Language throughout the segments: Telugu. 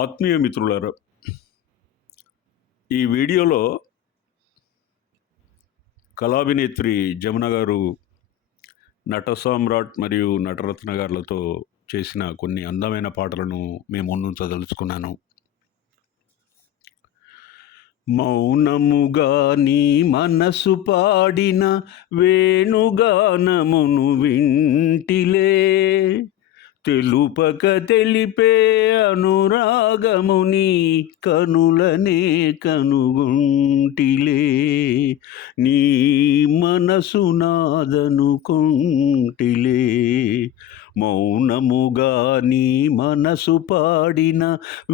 ఆత్మీయ మిత్రులారా, ఈ వీడియోలో కళాభినేత్రి జమున గారు నట సామ్రాట్ మరియు నటరత్న గారులతో చేసిన కొన్ని అందమైన పాటలను మేము ముందుంచదలుచుకున్నాను. మౌనముగా నీ మనసు పాడిన వేణుగానమును వింటిలే, తెలుపక తెలిపే అనురాగముని కనులనే కనుగొంటిలే, నీ మనసు నాదనుకొంటిలే. మౌనముగా నీ మనసు పాడిన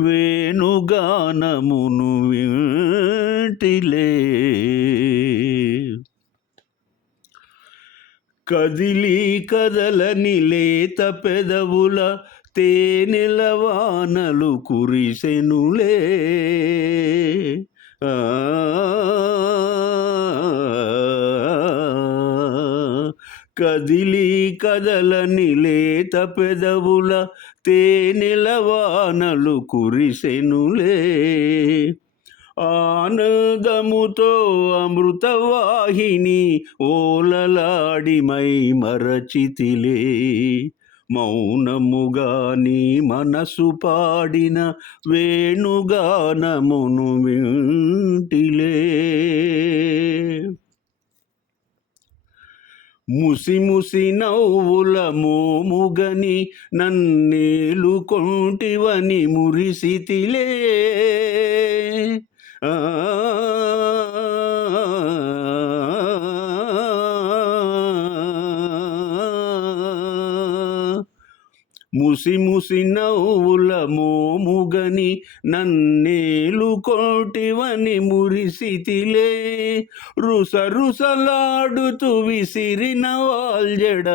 వేణుగానమును వింటిలే, కదిలి కదలని లేత పెదవుల తేనెల వానలు కురిసెనులే, కదిలి కదలని లేత పెదవుల తేనెల వానలు కురిసెనులే, ఆనందముతో అమృతవాహిని ఓలలాడి మై మరచితిలే. మౌనముగా నీ మనసు పాడిన వేణుగానమును వింటిలే, ముసి ముసి నవ్వుల మోముగని నన్నేలు కొంటివని మురిసితిలే, ముసి ముసి నవ్వుల మోముగని నన్నేలు కోటివని మురిసితిలే, రుస రుసలాడుతూ విసిరిన వాల్జడ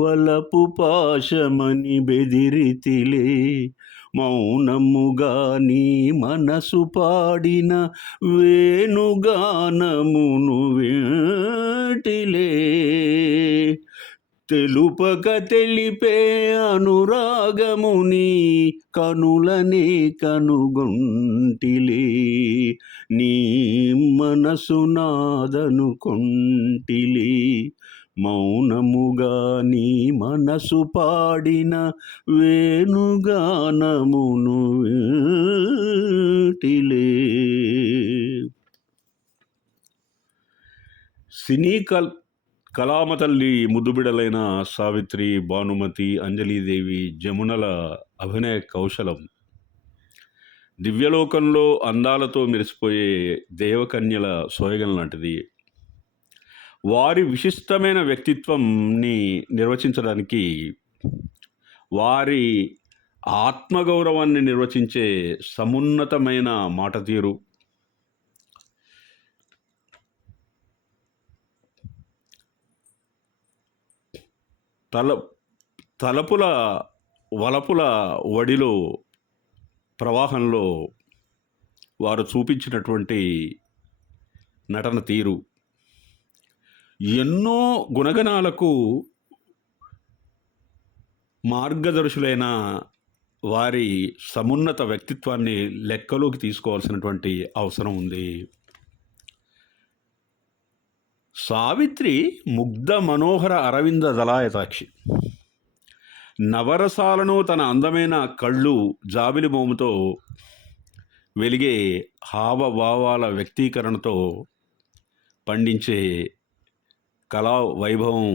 వలపు పాశమని బెదిరితిలే. మౌనముగా నీ మనసు పాడిన వేణుగానమును వింటిలే, తెలుపక తెలిపే అనురాగముని కనులనే కనుగొంటిలే, నీ మనసు నాదనుకొంటిలే. మౌనముగా నీ మనసు పాడిన వేణుగానమును వింటిలే. సినీ కళామ తల్లి ముద్దుబిడలైన సావిత్రి, భానుమతి, అంజలీదేవి, జమునల అభినయ కౌశలం దివ్యలోకంలో అందాలతో మెరిసిపోయే దేవకన్యల సోయగం లాంటిది. వారి విశిష్టమైన వ్యక్తిత్వంని నిర్వచించడానికి, వారి ఆత్మగౌరవాన్ని నిర్వచించే సమున్నతమైన మాట తీరు, తలపుల వలపుల వడిలో ప్రవాహంలో వారు చూపించినటువంటి నటన తీరు ఎన్నో గుణగణాలకు మార్గదర్శులైన వారి సమున్నత వ్యక్తిత్వాన్ని లెక్కలోకి తీసుకోవాల్సినటువంటి అవసరం ఉంది. సావిత్రి ముగ్ధ మనోహర అరవింద దళాయతాక్షి. నవరసాలను తన అందమైన కళ్ళు, జాబిలి మోముతో వెలిగే హావభావాల వ్యక్తీకరణతో పండించే కళా వైభవం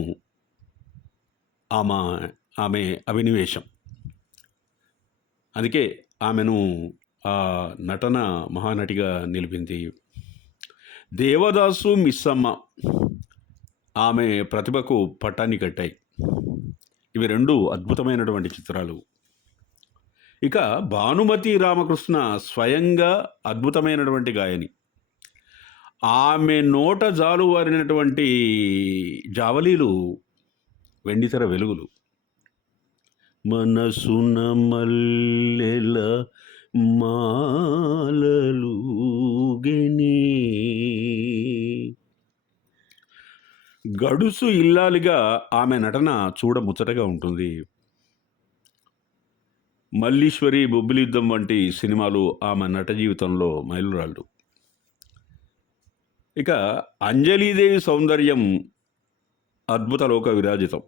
ఆమె అభినివేశం. అందుకే ఆమెను ఆ నటన మహానటిగా నిలిపింది. దేవదాసు, మిస్సమ్మ ఆమె ప్రతిభకు పట్టాన్ని కట్టాయి. ఇవి రెండు అద్భుతమైనటువంటి చిత్రాలు. ఇక భానుమతి రామకృష్ణ స్వయంగా అద్భుతమైనటువంటి గాయని. ఆమె నోట జాలువారినటువంటి జావలీలు వెండితెర వెలుగులు. మనసున మల్లెల మాలలుగెనే, గడుసు ఇల్లాలిగా ఆమె నటన చూడముచ్చటగా ఉంటుంది. మల్లీశ్వరి, బొబ్బిలి యుద్ధం వంటి సినిమాలు ఆమె నట జీవితంలో మైలురాళ్ళు. ఇక అంజలీదేవి సౌందర్యం అద్భుత లోక విరాజితం.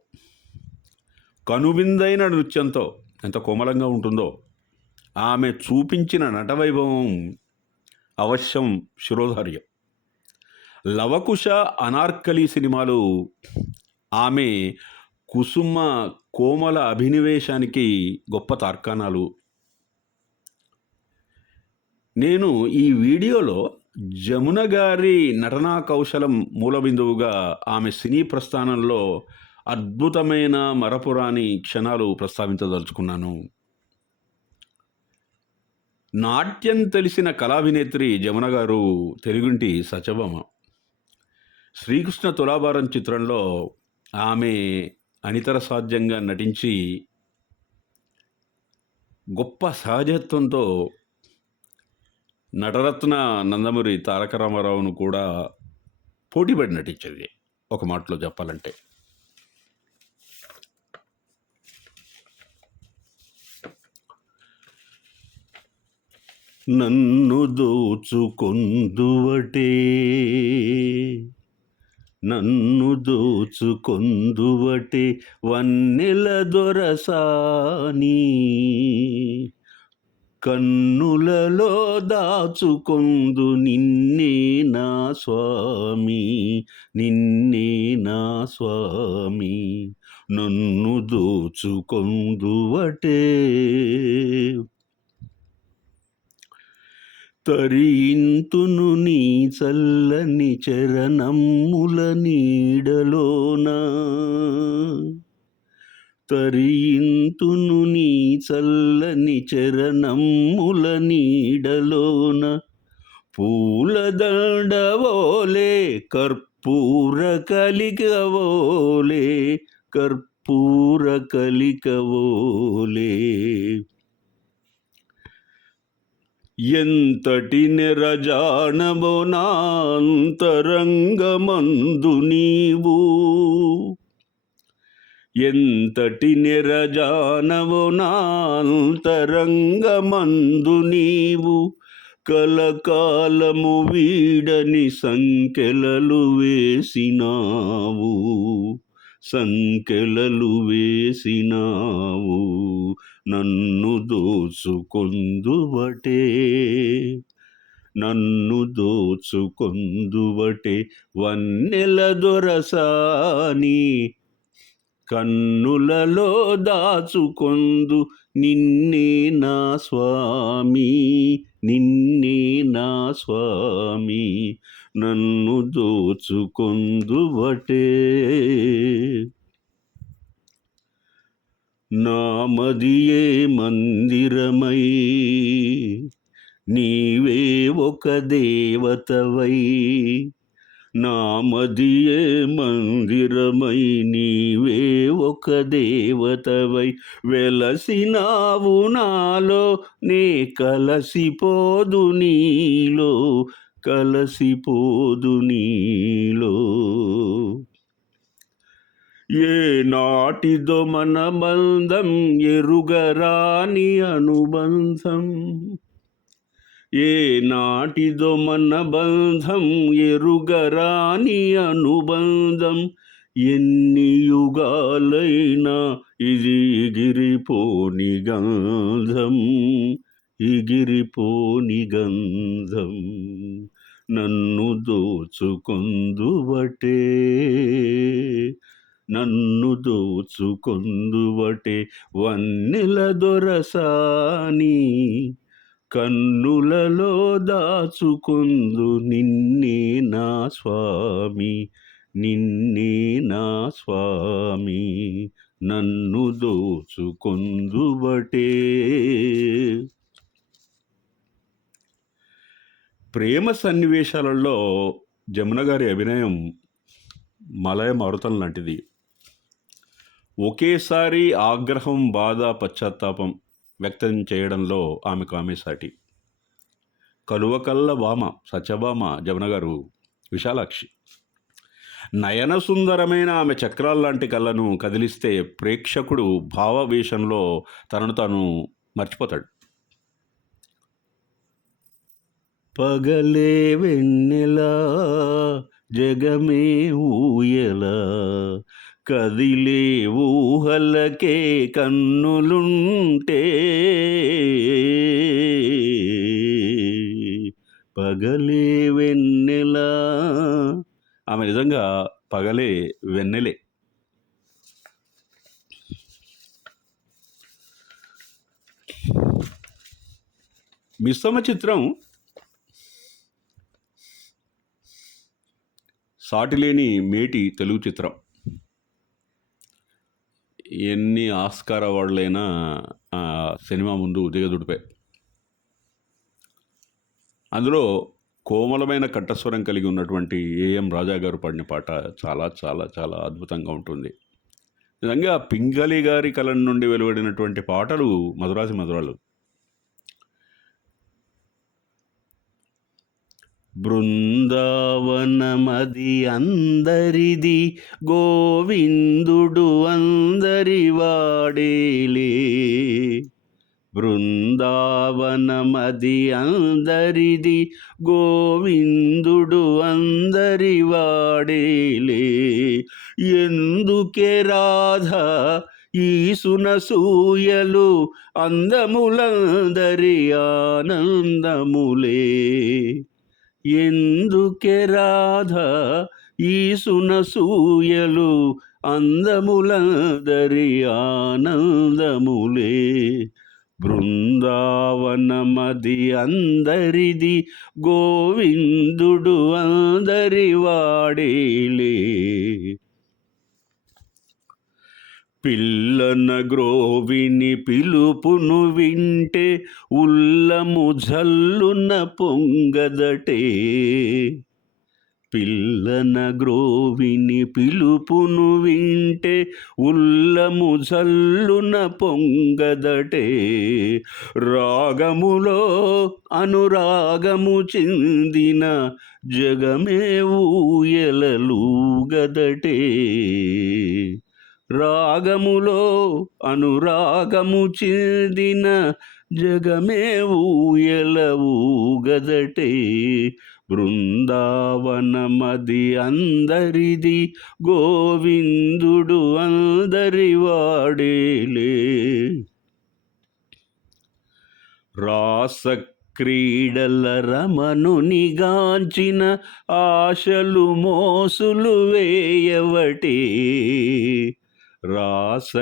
కనువిందైన నృత్యంతో ఎంత కోమలంగా ఉంటుందో ఆమె చూపించిన నటవైభవం అవశ్యం శిరోధార్యం. లవకుశ, అనార్కలి సినిమాలు ఆమె కుసుమ కోమల అభినివేశానికి గొప్ప తార్కాణాలు. నేను ఈ వీడియోలో జమున గారి నటనా కౌశలం మూలబిందువుగా ఆమె సినీ ప్రస్థానంలో అద్భుతమైన మరపురాని క్షణాలు ప్రస్తావించదలుచుకున్నాను. నాట్యం తెలిసిన కళాభినేత్రి జమున గారు తెలుగుంటి సత్యభామ. శ్రీకృష్ణ తులాభారం చిత్రంలో ఆమె అనితర సాధ్యంగా నటించి గొప్ప సహజత్వంతో నటరత్న నందమూరి తారక రామారావును కూడా పోటీపడి నటించేది ఒక మాటలో చెప్పాలంటే. నన్ను దోచుకొందువటే, నన్ను దోచుకొందువటే వన్నెల దొరసాని, కన్నులలో దాచుకొందు నిన్నే నా స్వామి, నిన్నే నా స్వామి. నన్ను దోచుకొందువటే, తరింతును నీ చల్లని చరణముల నీడలోన, తరింతును నీ చల్లని చరణముల నీడలోన. పూలదండవోలే కర్పూర కలికవోలే, కర్పూర కలికవోలే. ఎంతటి నిరజానవో నాంతరంగమందు నీవు, ఎంతటి నిరజానవో నాంతరంగమందు నీవు. కలకాలము వీడని సంకెలలు వేసినావు, సంకెలలు వేసినావు. నన్ను దోచుకొందువటే, నన్ను దోచుకొందువటే వన్నెల దొరసాని, కన్నులలో దాచుకొందు నిన్నే నా స్వామి, నిన్నే నా స్వామి. నన్ను దోచుకొందువటే. నామదియే మందిరమై నీవే ఒక దేవతవై, నామదియే మందిరమై నీవే ఒక దేవతవై. వెలసినావు నాలో నే కలసిపోదు నీలో, కలసిపోదు నీలో. ఏ నాటిదో మన బంధం ఎరుగరాని అనుబంధం, ఏ నాటిదో మన బంధం ఎరుగరాని అనుబంధం. ఎన్ని యుగాలైనా ఇది ఎగిరిపోని గంధం, ఎగిరిపోని గంధం. నన్ను దోచుకొందువటే, నన్ను దోచుకొందువటే వన్నెల దొరసాని, కన్నులలో దాచుకొందు నిన్నే నా స్వామి, నిన్నే నా స్వామి. నన్ను దోచుకొందువటే. ప్రేమ సన్నివేశాలలో జమున గారి అభినయం మలయ మారుతం లాంటిది. ఒకేసారి ఆగ్రహం, బాధ, పశ్చాత్తాపం వ్యక్తం చేయడంలో ఆమె సాటి. కలువకల్ల భామ సత్యభామ జమున గారు విశాలాక్షి. నయన సుందరమైన ఆమె చక్రాల్లాంటి కళ్ళను కదిలిస్తే ప్రేక్షకుడు భావవేషంలో తనను తాను మర్చిపోతాడు. పగలే వెన్నెలా జగమే ఊయలా కదిలే ఊహలకే కన్నులుంటే పగలే వెన్నెలా. ఆమె నిజంగా పగలే వెన్నెలే. మిశ్రమ చిత్రం సాటిలేని మేటి తెలుగు చిత్రం. ఎన్ని ఆస్కార్ అవార్డులైనా సినిమా ముందు దిగదుడిపే. అందులో కోమలమైన కంఠస్వరం కలిగి ఉన్నటువంటి ఏఎం రాజా గారు పాడిన పాట చాలా చాలా చాలా అద్భుతంగా ఉంటుంది. నిజంగా పింగళి గారి కలం నుండి వెలువడినటువంటి పాటలు మధురాసి మధురాలు. బృందావనమది అందరిది గోవిందుడు అందరి వాడేలే. బృందావనమది అందరిది గోవిందుడు అందరి వాడేలే. ఎందుకే రాధ ఈ సునసూయలు అందములందరి ఆనందములే. ఎందుకే రాధ ఈ సునసూయలు అందములందరి ఆనందములే. బృందావనమది అందరిది గోవిందుడు అందరి వాడేలే. పిల్లన గ్రోవిని పిలుపును వింటే ఉల్లము జల్లున పొంగదటే. పిల్లన గ్రోవిని పిలుపును వింటే ఉల్లము జల్లున పొంగదటే. రాగములో అనురాగము చెందిన జగమే ఊయలలుగదటే. రాగములో అనురాగము చెందిన జగమే ఊయల ఊగదటే. బృందావనమది అందరిది గోవిందుడు అందరి వాడేలే. రాస క్రీడల రమణునిగాంచిన ఆశలు మోసులు వేయవటే. రాస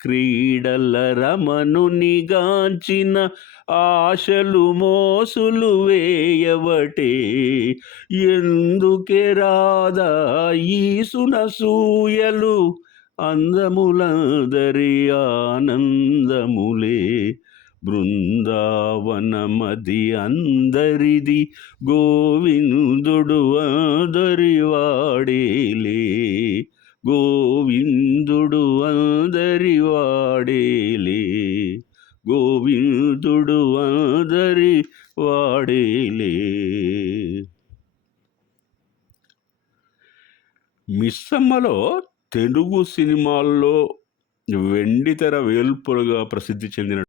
క్రీడల రమణునిగాంచిన ఆశలు మోసులు వేయవటే. ఎందుకే రాధా ఈ సునసూయలు అందములందరి ఆనందములే. బృందావనమది అందరిది గోవిందుడు అందరి వాడేలే. గోవిందుడు అందరి వాడేలే. గోవిందుడు అందరి వాడేలే. మిస్సమ్మలో తెలుగు సినిమాల్లో వెండితెర వేల్పులుగా ప్రసిద్ధి చెందిన